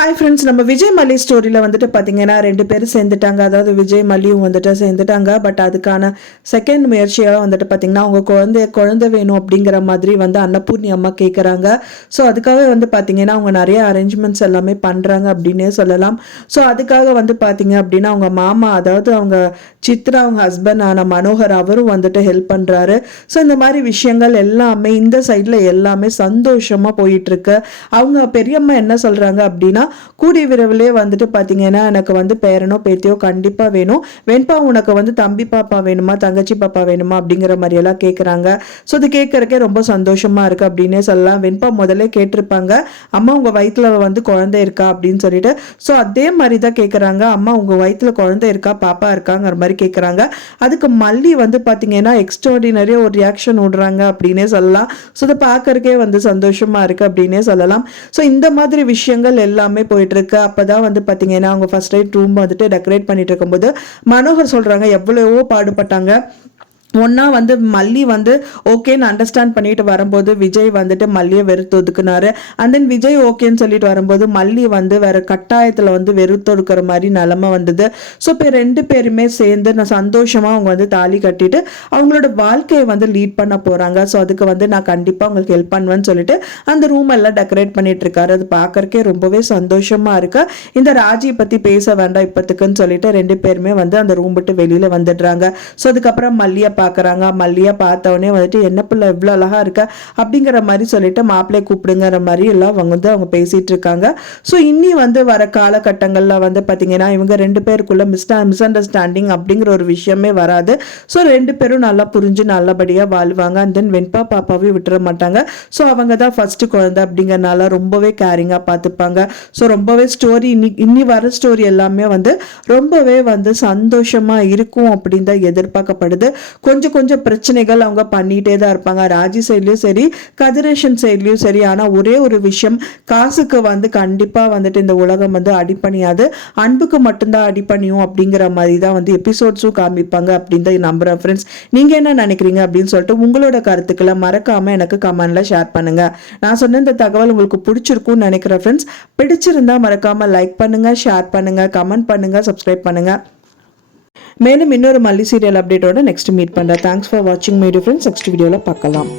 Hi friends நம்ம விஜய் மல்லி ஸ்டோரியில் வந்துட்டு பார்த்தீங்கன்னா ரெண்டு பேரும் சேர்ந்துட்டாங்க. அதாவது விஜய் மல்லியும் வந்துட்டு சேர்ந்துட்டாங்க. பட் அதுக்கான செகண்ட் முயற்சியாக வந்துட்டு பார்த்தீங்கன்னா அவங்க குழந்தை குழந்தை வேணும் அப்படிங்கிற மாதிரி வந்து அன்னபூர்ணி அம்மா கேட்குறாங்க ஸோ அதுக்காக வந்து பார்த்தீங்கன்னா அவங்க நிறைய அரேஞ்ச்மெண்ட்ஸ் எல்லாமே பண்ணுறாங்க அப்படின்னே சொல்லலாம். ஸோ அதுக்காக வந்து பார்த்தீங்க அப்படின்னா அவங்க மாமா அதாவது அவங்க சித்ரா அவங்க ஹஸ்பண்ட் ஆன மனோகர் அவரும் வந்துட்டு ஹெல்ப் பண்ணுறாரு ஸோ இந்த மாதிரி விஷயங்கள் எல்லாமே இந்த சைடில் எல்லாமே சந்தோஷமாக போயிட்டுருக்கு அவங்க பெரியம்மா என்ன சொல்கிறாங்க அப்படின்னா கூடிய விரைவிலே வந்துட்டு பார்த்தீங்கன்னா எனக்கு வந்து பேரனோ பேத்தியோ கண்டிப்பாக வேணும். வெண்பா உனக்கு வந்து தம்பி பாப்பா வேணுமா தங்கச்சி பாப்பா வேணுமா அப்படிங்கிற மாதிரி எல்லாம் கேட்குறாங்க ஸோ இது கேட்குறக்கே ரொம்ப சந்தோஷமா இருக்கு அப்படின்னே சொல்லலாம். வெண்பா முதல்ல கேட்டிருப்பாங்க. அம்மா உங்க வயிற்றில் வந்து குழந்தை இருக்கா அப்படின்னு சொல்லிட்டு. ஸோ அதே மாதிரி தான் கேட்குறாங்க அம்மா உங்க வயிற்றில் குழந்தை இருக்கா பாப்பா இருக்காங்கிற மாதிரி கேட்குறாங்க அதுக்கு மல்லி வந்து பார்த்தீங்கன்னா எக்ஸ்ட்ராடினரியாக ஒரு ரியாக்ஷன் விடுறாங்க அப்படின்னே சொல்லலாம். ஸோ இதை பார்க்குறக்கே வந்து சந்தோஷமா இருக்கு அப்படின்னே சொல்லலாம். ஸோ இந்த மாதிரி விஷயங்கள் எல்லாமே போயிட்டு இருக்கு அப்பதான் வந்து பார்த்தீங்கன்னா அவங்க ஃபர்ஸ்ட் நைட் ரூம் வந்துட்டு டெக்கரேட் பண்ணிட்டு இருக்கும்போது மனோகர் சொல்றாங்க எவ்வளவோ பாடுபட்டாங்க. ஒன்றா வந்து மல்லி வந்து ஓகேன்னு அண்டர்ஸ்டாண்ட் பண்ணிட்டு வரும்போது விஜய் வந்துட்டு மல்லியை வெறுத்து ஒதுக்குனாரு. அண்ட் தென் விஜய் ஓகேன்னு சொல்லிட்டு வரும்போது மல்லி வந்து வேற கட்டாயத்தில் வந்து வெறுத்து மாதிரி நிலமை வந்தது. ஸோ இப்போ ரெண்டு பேருமே சேர்ந்து நான் சந்தோஷமாக அவங்க வந்து தாலி கட்டிட்டு அவங்களோட வாழ்க்கையை வந்து லீட் பண்ண போகிறாங்க ஸோ அதுக்கு வந்து நான் கண்டிப்பாக அவங்களுக்கு ஹெல்ப் பண்ணுவேன்னு சொல்லிட்டு அந்த ரூம் எல்லாம் டெக்கரேட் பண்ணிட்டு இருக்காரு. அது பார்க்கறக்கே ரொம்பவே சந்தோஷமா இருக்கு. இந்த ராஜியை பற்றி பேச வேண்டாம் இப்போத்துக்குன்னு சொல்லிட்டு ரெண்டு பேருமே வந்து அந்த ரூம் விட்டு வெளியில் வந்துடுறாங்க. ஸோ அதுக்கப்புறம் மல்லியை பார்க்குறாங்க. மல்லியாக பார்த்தவொடனே வந்துட்டு என்ன பிள்ளை இவ்வளோ அழகா இருக்க? அப்படிங்கிற மாதிரி சொல்லிட்டு மாப்பிள்ளையை கூப்பிடுங்கிற மாதிரி எல்லாம் அவங்க வந்து அவங்க பேசிட்டு இருக்காங்க. ஸோ இன்னி வந்து வர காலகட்டங்களில் வந்து பார்த்தீங்கன்னா இவங்க ரெண்டு பேருக்குள்ள மிஸ் மிஸ் அண்டர்ஸ்டாண்டிங் அப்படிங்கிற ஒரு விஷயமே வராது. ஸோ ரெண்டு பேரும் நல்லா புரிஞ்சு நல்லபடியாக வாழ்வாங்க. அண்ட் தென் வெண்பா பாப்பாவையும் விட்டுற மாட்டாங்க. ஸோ அவங்க தான் ஃபர்ஸ்ட் குழந்தை அப்படிங்கிறனால ரொம்பவே கேரிங்காக பார்த்துப்பாங்க ஸோ ரொம்பவே ஸ்டோரி இன்னி இன்னி வர ஸ்டோரி எல்லாமே வந்து ரொம்பவே வந்து சந்தோஷமா இருக்கும் அப்படின்னு தான் எதிர்பார்க்கப்படுது. கொஞ்சம் கொஞ்சம் பிரச்சனைகள் அவங்க பண்ணிகிட்டே தான் இருப்பாங்க. ராஜி சைட்லேயும் சரி கதிரேஷன் சைட்லேயும் சரி. ஆனால் ஒரே ஒரு விஷயம் காசுக்கு வந்து கண்டிப்பாக வந்துட்டு இந்த உலகம் வந்து அடிப்பணியாது அன்புக்கு மட்டும்தான் அடிப்பணியும் அப்படிங்கிற மாதிரி தான் வந்து எபிசோட்ஸும் காமிப்பாங்க அப்படின்னு தான் நம்புறேன் ஃப்ரெண்ட்ஸ் நீங்கள் என்ன நினைக்கிறீங்க அப்படின்னு சொல்லிட்டு உங்களோட கருத்துக்களை மறக்காமல் எனக்கு கமெண்ட்டில் ஷேர் பண்ணுங்கள் நான் சொன்ன இந்த தகவல் உங்களுக்கு பிடிச்சிருக்கும்னு நினைக்கிறேன் ஃப்ரெண்ட்ஸ் பிடிச்சிருந்தா மறக்காமல் லைக் பண்ணுங்கள் ஷேர் பண்ணுங்கள் கமெண்ட் பண்ணுங்கள் சப்ஸ்கிரைப் பண்ணுங்கள் மேலும் இன்னொரு மல்லி சீரியல் அப்டேட்டோட நெக்ஸ்ட் மீட் பண்ணுறேன் தேங்க்ஸ் ஃபார் வாட்சிங் மீடியோ ஃப்ரெண்ட்ஸ் நெக்ஸ்ட் வீடியோவில் பார்க்கலாம்.